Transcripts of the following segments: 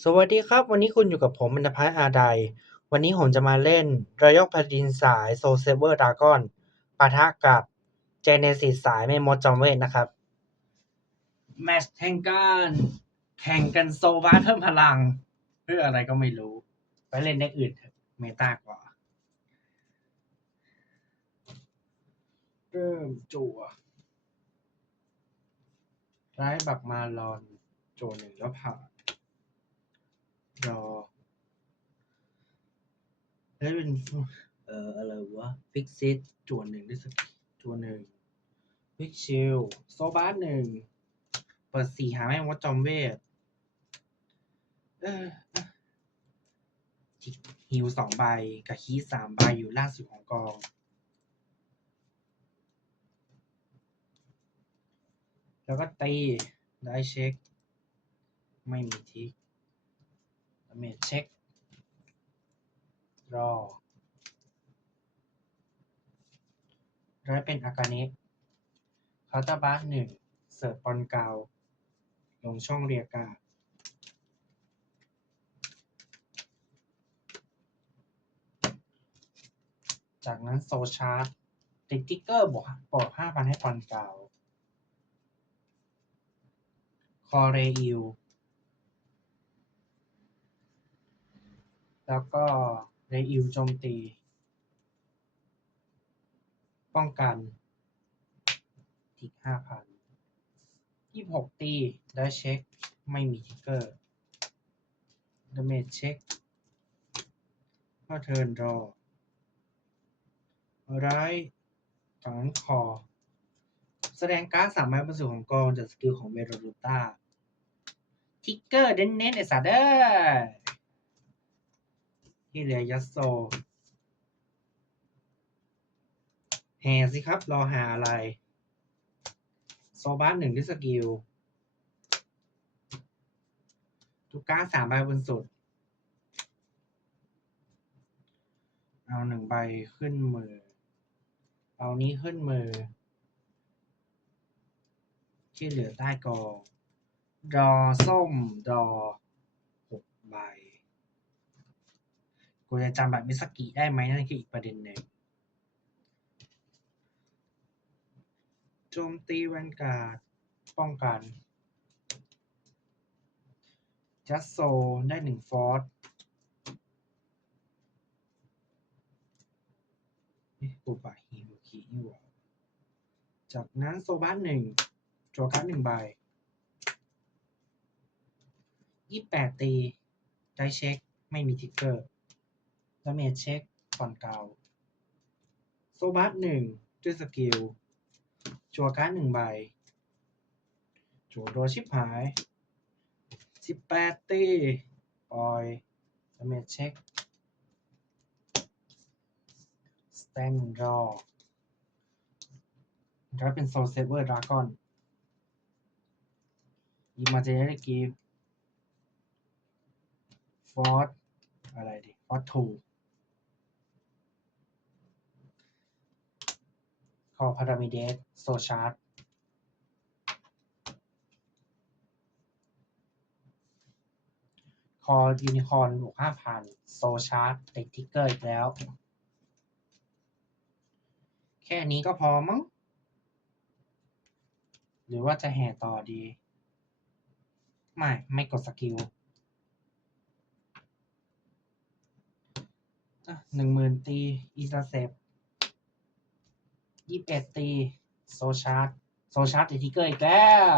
สวัสดีครับ วันนี้คุณอยู่กับผมอันพัฒน์อาไดวันนี้ผมจะมาเล่นรอยกแผ่นดินสายโซเซเวอร์ดากอนปะทะกับเจเนซิสสายแม่มดจอมเวทนะครับ แมชแข่งกันแข่งกันโซบาเพิ่มพลัง เพื่ออะไรก็ไม่รู้ ไปเล่นในอื่นเถอะเมตากว่า เริ่มจั่วไร้บักมาลอนโจหนึ่งแล้วผ่าน รอเฮ้ยเป็น เอ่ออะไรวะฟิกซิตจวนหนึ่งได้สักจวนหนึ่งฟิกชิลโซบาสหนึ่งเปิดสี่หาแม่งว่าจอมเวทเออทิกฮิวสองใบกับคีสามใบอยู่ล่างสุดของกองแล้วก็ตีได้เช็ค ไม่มีทิก เมจเช็ค รอร้อยเป็นอากาเนะคาตาบาสหนึ่ง เสิร์ฟบอลกาว ลงช่องเรียกาจากนั้นโซชาร์จติดทิกเกอร์บวกบวกห้าพันให้บอลกาว คอเรอิล แล้วก็เรอิวโจมตี ป้องกันทิกห้าพันยี่หกตีได้เช็คไม่มีทิกเกอร์ดาเมจเช็คก็เทิร์นรอไรจากนั้นคอ แสดงการ์ดสามใบบนสุของกองจากสกิลของเมโรลูต้าทิกเกอร์เน้นๆไอ้สัตว์เอ้ย ที่เหลือยัสโซแห่สิครับ รอหาอะไร โซบาสหนึ่งด้วยสกิลทุกกาสามใบบนสุด เอาหนึ่งใบขึ้นมือ เอานี้ขึ้นมือ ที่เหลือใต้กองรอส้มรอหกใบ กูจะจำแบบมิสกิได้ไหมนั่นคืออีกประเด็นหนึ่งโจมตีแวนการ์ดป้องกัน จัสโซได้หนึ่งฟอร์สนี่ปูปะฮิโมคินี่หว่จากนั้นโซบัสหนึ่งโจวการ์ดหนึ่งใบยี่แปดตี ได้เช็ค ไม่มีทิกเกอร์ ดาเมจเช็คผ่อนเกาโซบัสหนึ่งด้วยสกิล จัวการ์ดหนึ่งใบ จัวโดชิบหายสิบแปดตีปล่อยดาเมจเช็คสแตนรอแล้วเป็นโซเซเวอร์ดราก้อนยิมาเจเนอร์กีฟฟอร์อะไรดิ ฟอร์ทู คอพารามิเดส โซชาร์ตคอยูนิคอร์นบวกห้าพันโซชาร์ตติดทิกเกอร์อีกแล้ว แค่นี้ก็พอมั้ง หรือว่าจะแห่ต่อดี ไม่ ไม่กดสกิลหนึ่งหมื่นตีอีซาเซฟ ยี่สิบเอ็ดตีโซชาร์ตโซชาร์ตติดทิกเกอร์อีกแล้ว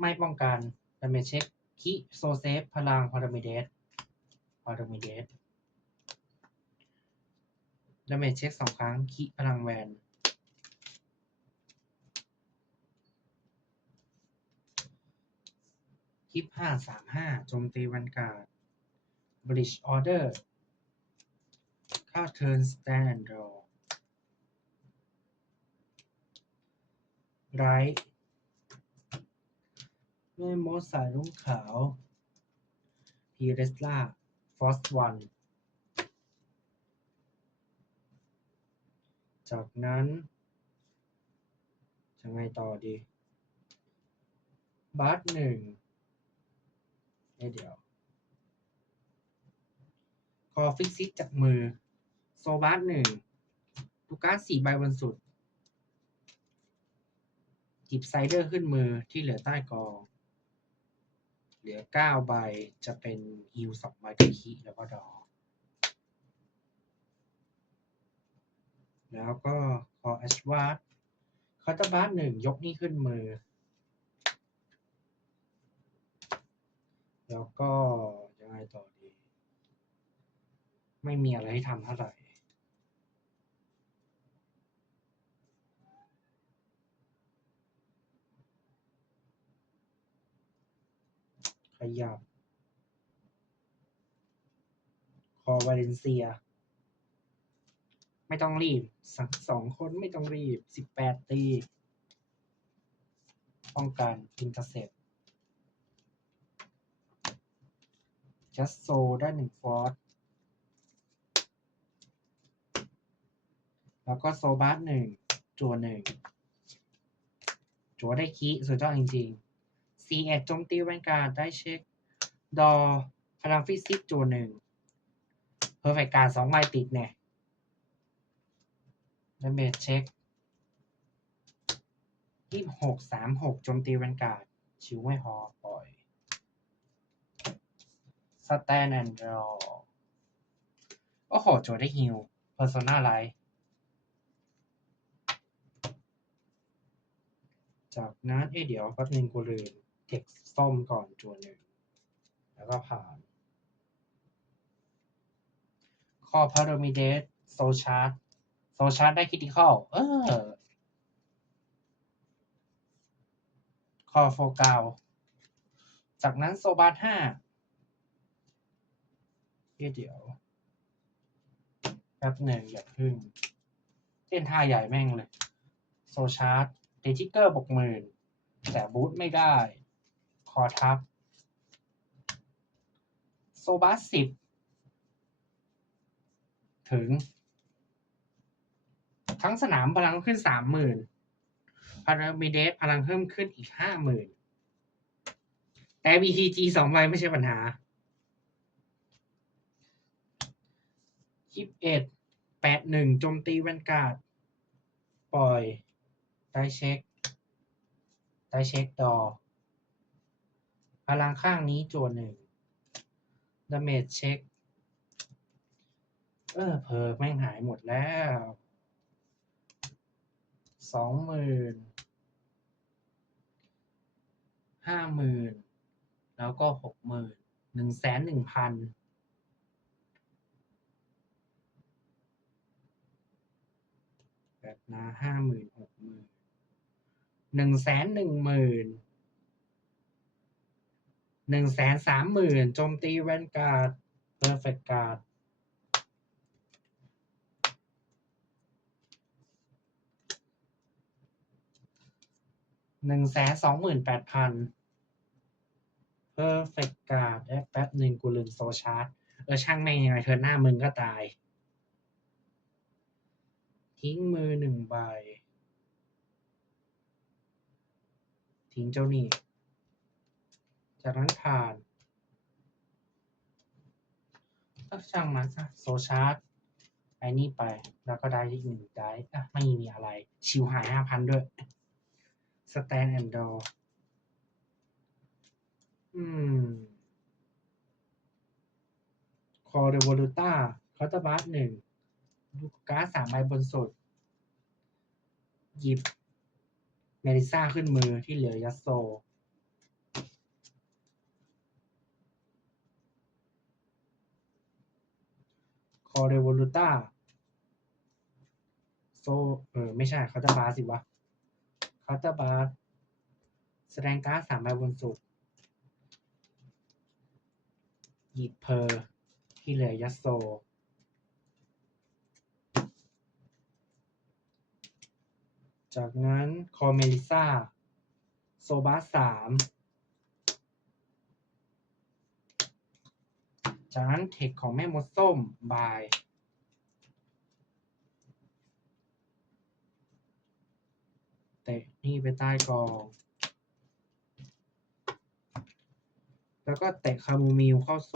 ไม่ป้องกันดาเมจเช็คคิโซเซฟพลังพารามิเดสพารามิเดสดาเมจเช็คสองครั้งคิพลังแวนยี่ห้าสามห้าโจมตีวันการ์ดบริชออเดอร์เข้าเทิร์นสแตนด์รอ ไรแม่มดสายรุ้งขาวพีเรสลาฟอสวันจากนั้นจะไงต่อดีบาร์หนึ่งเดี๋ยว คอฟิกซิกจากมือ โซบาสหนึ่งลูก้าสี่ใบบนสุด จิบไซเดอร์ขึ้นมือที่เหลือใต้กอง เหลือเก้าใบจะเป็นฮิวสองใบกับคีแล้วก็ดอ แล้วก็คอแอชวาร์ดคาตาบาสหนึ่งยกนี่ขึ้นมือ แล้วก็ยังไงต่อดี ไม่มีอะไรให้ทำเท่าไหร่ ยับ คอวาเลนเซีย ไม่ต้องรีบสักสองคนไม่ต้องรีบสิบแปดตี ป้องกันอินเตอร์เซปจัสโซได้หนึ่งฟอร์สแล้วก็โซบาสหนึ่งจัวหนึ่งจัวได้คีสุดยอดจริงๆ ซีเอ็ดโจมตีแวนการ์ดได้เช็ค ดอพลังฟิสิกจัวหนึ่งเพอร์เฟกการสองใบติดเนี่ยดาเมจเช็คยี่หกสามหกโจมตีแวนการ์ดชิวไม่พอปล่อยสแตนแอนด์รอโอ้โหโจได้ฮิวเพอร์โซนาไลท์จากนั้นเอ้เดี๋ยวแป๊บนึงกูลืม ทคส้มก่อนจวนหนึ่ง แล้วก็ผ่านคอพารามิเดสโซชาร์ดโซชาร์ดได้คิติคอลเออคอโฟกาวจากนั้นโซบาร์ห้าเดี๋ยวแป๊บหนึ่งอย่าพึ่งเล่นท่าใหญ่แม่งเลย โซชาร์ดเดทิเกอร์บกหมื่นแต่บูทไม่ได้ คอทับ โซบาสิบถึง ทั้งสนามพลังขึ้นสามหมื่นพารามิเดสพลังเพิ่มขึ้นอีกห้าหมื่นแต่ BTG สองใบไม่ใช่ปัญหายี่สิบเอ็ดแปดหนึ่งโจมตีแวนการ์ด ปล่อย ได้เช็ค ได้เช็คดอ ลังข้างนี้โจหนึ่งดาเมจเช็ค เออเพอแม่งหายหมดแล้วสองหมื่นห้าหมื่นแล้วก็หกหมื่นหนึ่งแสนหนึ่งพันแบบนะห้าหมื่นหกหมื่นหนึ่งแสนหนึ่งหมื่น หนึ่งแสนสามหมื่นโจมตีแวนการ์ดเพอร์เฟกการ์ดหนึ่งแสนสองหมื่นแปดพัน perfect guard แป๊บแป๊บหนึ่งกูลืมโซชาร์ตเออช่างแม่งยังไงเธอหน้ามึงก็ตาย ทิ้งมือหนึ่งใบ ทิ้งเจ้านี่ จากนั้นผ่านก็ช่างมันอะโซชาร์ตไอ้นี่ไป แล้วก็ได้อีกหนึ่งได้อะไม่มีอะไร ชิวหายห้าพันด้วยสแตนแอนด์ดออืมคอเดวอลูต้าคาตบาสหนึ่งลูการ์ดสามใบบนสุด หยิบเมลิซ่าขึ้นมือที่เหลือยัสโซ คอเดวอลูต้าโซเออไม่ใช่คาตาบาสิวะคาตาบาสแสดงการ์ดสามใบบนสุด หยิบเพอร์ที่เหลือยัสโซ จากนั้นคอเมลิซ่าโซบาสาม จากนั้นเทคของแม่มดส้มบายเตะนี่ไปใต้กอง แล้วก็เตะคามูมิลเข้าโซ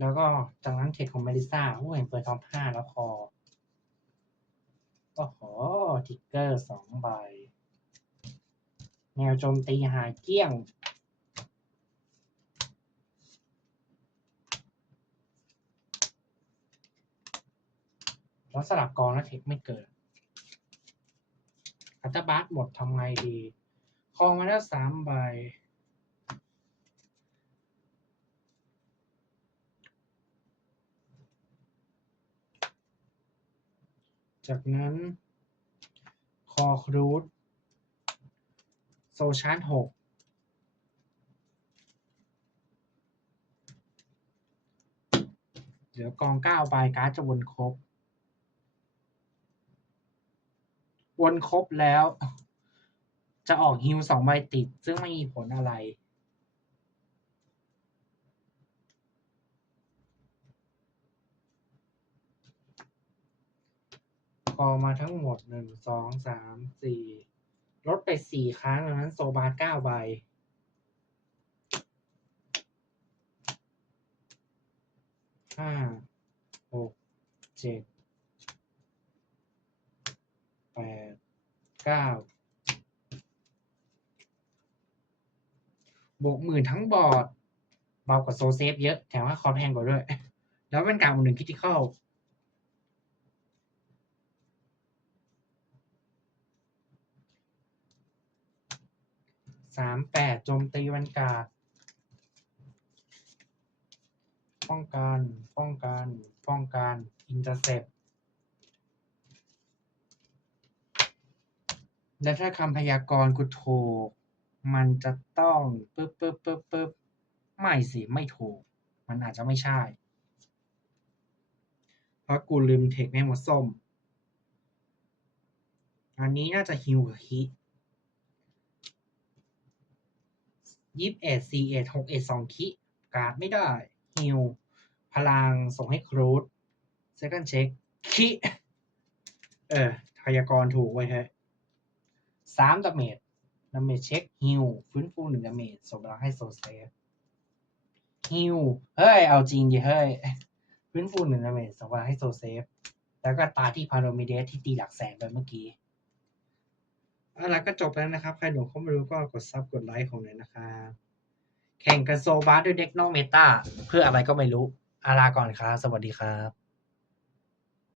แล้วก็จากนั้นเทคของเมลิซ่าผู้เห็นเปิดท็อปห้าแล้วพอ ก็ขอทิกเกอร์สองใบ แนวโจมตีหายเกลี้ยง แล้วสลับกองแล้วเทคไม่เกิดอัตบัสหมดทำไงดีคลองมาแล้วสามใบจากนั้นคอครูด โซชาร์จหกเหลือกองเก้าใบการ์ดจะวนครบ วนครบแล้ว จะออกฮิวสองใบติด ซึ่งไม่มีผลอะไรพอมาทั้งหมดหนึ่งสองสามสี่ ลดไปสี่ครั้งดังนั้นโซบาร์เก้าใบ ห้า หก เจ็ด แปด เก้า บวกหมื่นทั้งบอร์ด เบากว่าโซเซฟเยอะ แถมว่าคอแพงกว่าด้วย แล้วเป็นการหนึ่งคิติคอล สามแปดโจมตีวันกาดป้องกัน ป้องกัน ป้องกัน อินเตอร์เซปและถ้าคำพยากรณ์กูถูก มันจะต้องปึ๊บปึ๊บปึ๊บปึ๊บไม่สิไม่ถูก มันอาจจะไม่ใช่ เพราะกูลืมเทคแม่หมดส้ม อันนี้น่าจะฮิวกับฮิ ยี่สิบเอ็ดสี่เอ็ดหกเอ็ดสองคิการ์ดไม่ได้ฮิวพลังส่งให้ครูดเซคันเช็คคิเออพยากรถูกไว้เฮ้สามดาเมจดาเมจเช็คฮิวฟื้นฟูหนึ่งดาเมจส่งพลังให้โซเซฟฮิวเฮ้ย เอาจริงดิเฮ้ย ฟื้นฟูหนึ่งดาเมจส่งพลังให้โซเซฟ แล้วก็ตาที่พาโรมิเดสที่ตีหลักแสนไปเมื่อกี้ เอาละก็จบแล้วนะครับ ใครหลงเข้ามาดูก็กดซับกดไลค์ของหน่อยนะครับแข่งกันโซบาสด้วยเด็กนอกเมตาเพื่ออะไรก็ไม่รู้อาลาก่อนครับ สวัสดีครับ